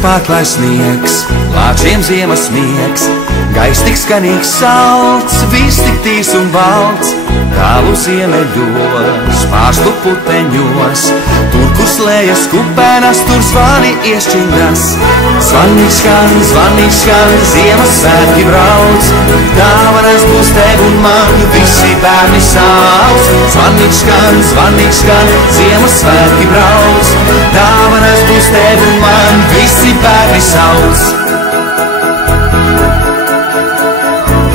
pārklāj sniegs, lāčiem ziemas miegs, gaiss tik skanīgs salds, viss tik tīs un balts, tālu ziemeļos, pārstu puteņos, tur, kur slējas kupenas, tur zvani iešķiņas. Zvanīgs skan, Ziemassvētki brauc, dāvanas būs tev un man, visi bērni sauc. Zvanīgs skan, Ziemassvētki brauc, dāvanas būs tev un man, visi bērni sauc.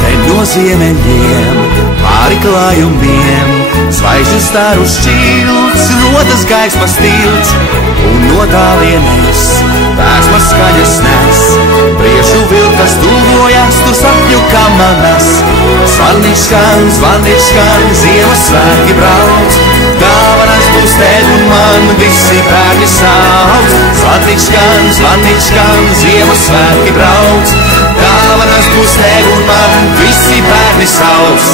Te no ziemeļiem, pāri klājumiem, zvaigžņu staru šķilts, rodas gaismas tilts, un no tālienes vēsmas skaņas nes. Priešu vilkas tuvojas, tur sapņu kamanas. Zvanīgs skan, Ziemassvētki brauc, dāvanas būs tev un man, visi bērni sauc. Zvanīgs skan, Ziemassvētki brauc, dāvanas būs tev un man, visi bērni sauc.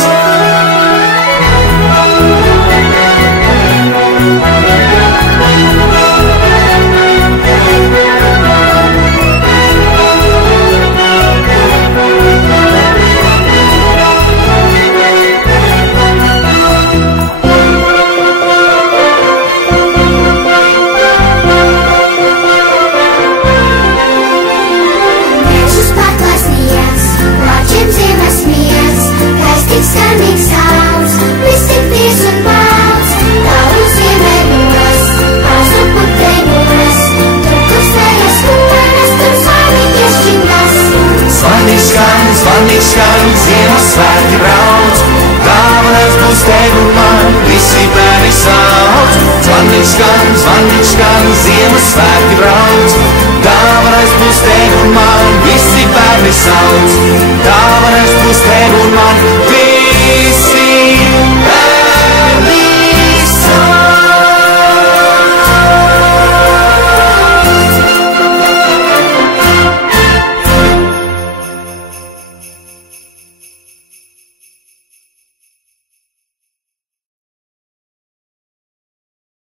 Skanīgs sauc, viss tik ties un balts, tālu ziemeļos, pārstu puteņos, tur, kur slējas kupenas, tur zvani iešķiņas. Zvanīgs skan, Ziemassvētki brauc, dāvanas būs tev un man, visi bērni sauc. Zvanīgs skan, Ziemassvētki brauc, dāvanas būs tev un man, visi bērni sauc. Dāvanas būs tev un man,